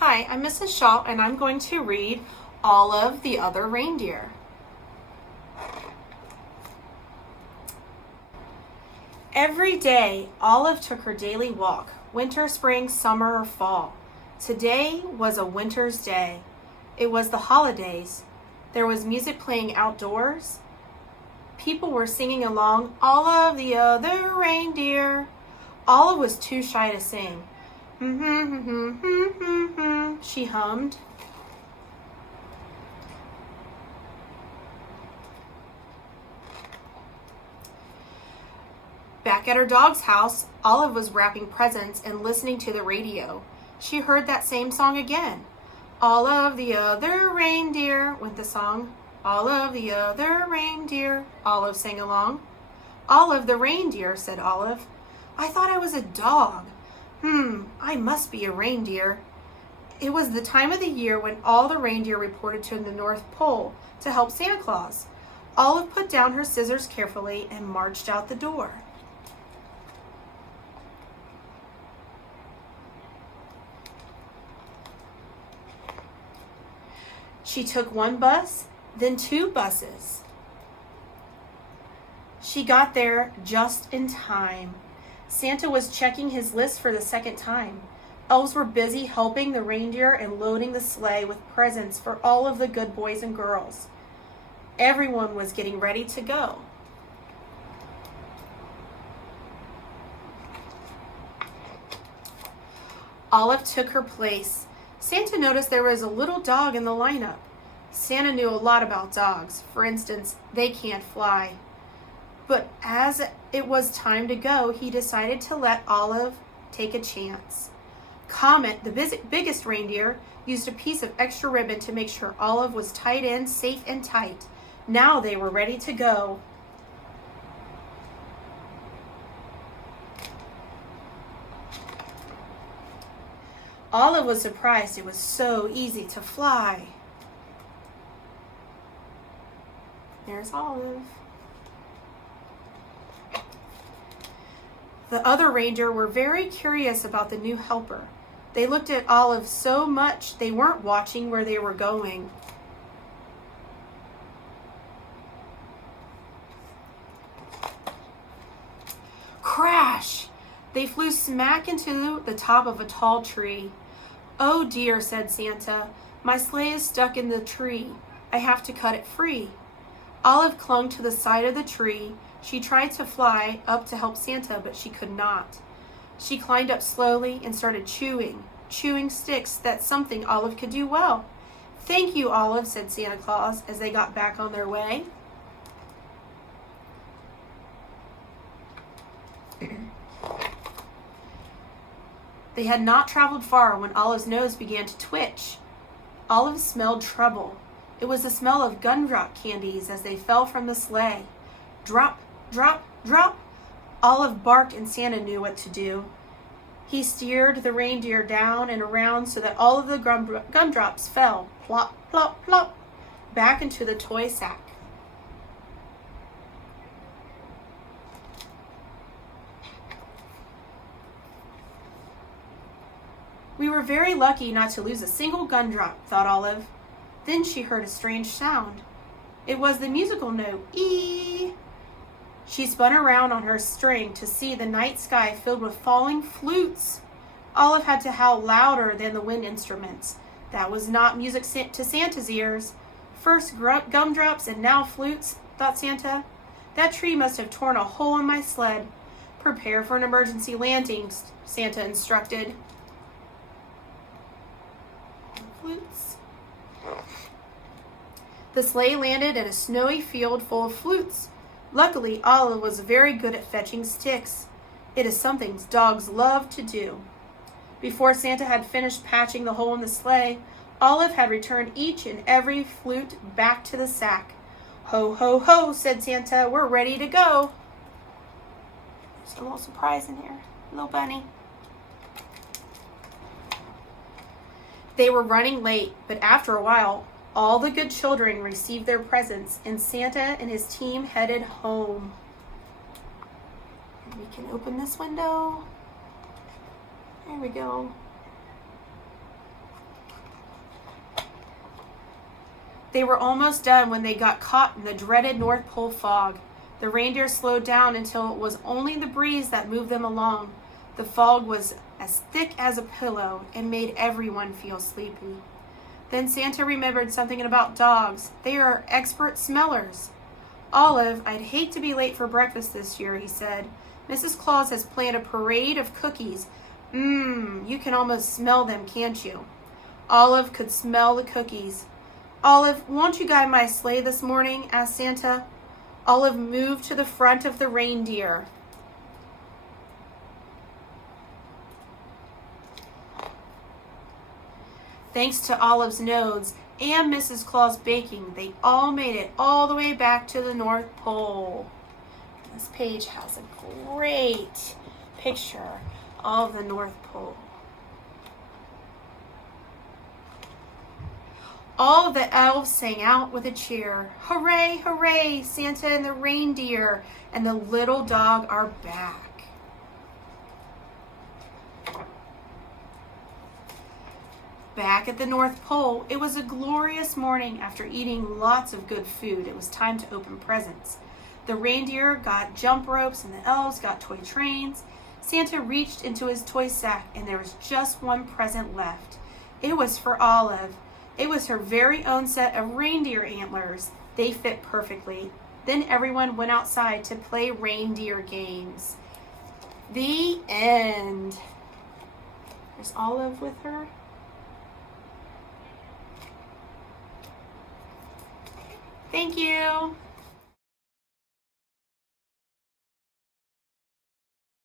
Hi, I'm Mrs. Shaw, and I'm going to read All of the Other Reindeer. Every day, Olive took her daily walk, winter, spring, summer, or fall. Today was a winter's day. It was the holidays. There was music playing outdoors. People were singing along, All of the Other Reindeer. Olive was too shy to sing. She hummed. Back at her dog's house, Olive was wrapping presents and listening to the radio. She heard that same song again. All of the other reindeer, went the song. All of the other reindeer, Olive sang along. Olive the reindeer, said Olive. I thought I was a dog. I must be a reindeer. It was the time of the year when all the reindeer reported to the North Pole to help Santa Claus. Olive put down her scissors carefully and marched out the door. She took one bus, then two buses. She got there just in time. Santa was checking his list for the second time. Elves were busy helping the reindeer and loading the sleigh with presents for all of the good boys and girls. Everyone was getting ready to go. Olive took her place. Santa noticed there was a little dog in the lineup. Santa knew a lot about dogs. For instance, they can't fly. But as it was time to go, he decided to let Olive take a chance. Comet, the biggest reindeer, used a piece of extra ribbon to make sure Olive was tied in safe and tight. Now they were ready to go. Olive was surprised it was so easy to fly. There's Olive. The other reindeer were very curious about the new helper. They looked at Olive so much they weren't watching where they were going. Crash! They flew smack into the top of a tall tree. Oh dear, said Santa. My sleigh is stuck in the tree. I have to cut it free. Olive clung to the side of the tree. She tried to fly up to help Santa, but she could not. She climbed up slowly and started chewing sticks. That's something Olive could do well. Thank you, Olive, said Santa Claus as they got back on their way. They had not traveled far when Olive's nose began to twitch. Olive smelled trouble. It was the smell of gumdrop candies as they fell from the sleigh. Drop, drop, drop. Olive barked and Santa knew what to do. He steered the reindeer down and around so that all of the gumdrops fell, plop, plop, plop, back into the toy sack. We were very lucky not to lose a single gumdrop, thought Olive. Then she heard a strange sound. It was the musical note, ee. She spun around on her string to see the night sky filled with falling flutes. Olive had to howl louder than the wind instruments. That was not music to Santa's ears. First gumdrops and now flutes, thought Santa. That tree must have torn a hole in my sled. Prepare for an emergency landing, Santa instructed. Flutes. The sleigh landed in a snowy field full of flutes. Luckily, Olive was very good at fetching sticks. It is something dogs love to do. Before Santa had finished patching the hole in the sleigh, Olive had returned each and every flute back to the sack. Ho, ho, ho, said Santa. We're ready to go. There's a little surprise in here. Little bunny. They were running late, but after a while, all the good children received their presents, and Santa and his team headed home. And we can open this window. There we go. They were almost done when they got caught in the dreaded North Pole fog. The reindeer slowed down until it was only the breeze that moved them along. The fog was as thick as a pillow and made everyone feel sleepy. Then Santa remembered something about dogs. They are expert smellers. Olive, I'd hate to be late for breakfast this year, he said. Mrs. Claus has planned a parade of cookies. You can almost smell them, can't you? Olive could smell the cookies. Olive, won't you guide my sleigh this morning? Asked Santa. Olive moved to the front of the reindeer. Thanks to Olive's nose and Mrs. Claus' baking, they all made it all the way back to the North Pole. This page has a great picture of the North Pole. All of the elves sang out with a cheer. Hooray, hooray, Santa and the reindeer and the little dog are back. Back at the North Pole, it was a glorious morning. After eating lots of good food, it was time to open presents. The reindeer got jump ropes and the elves got toy trains. Santa reached into his toy sack and there was just one present left. It was for Olive. It was her very own set of reindeer antlers. They fit perfectly. Then everyone went outside to play reindeer games. The end. There's Olive with her. Thank you.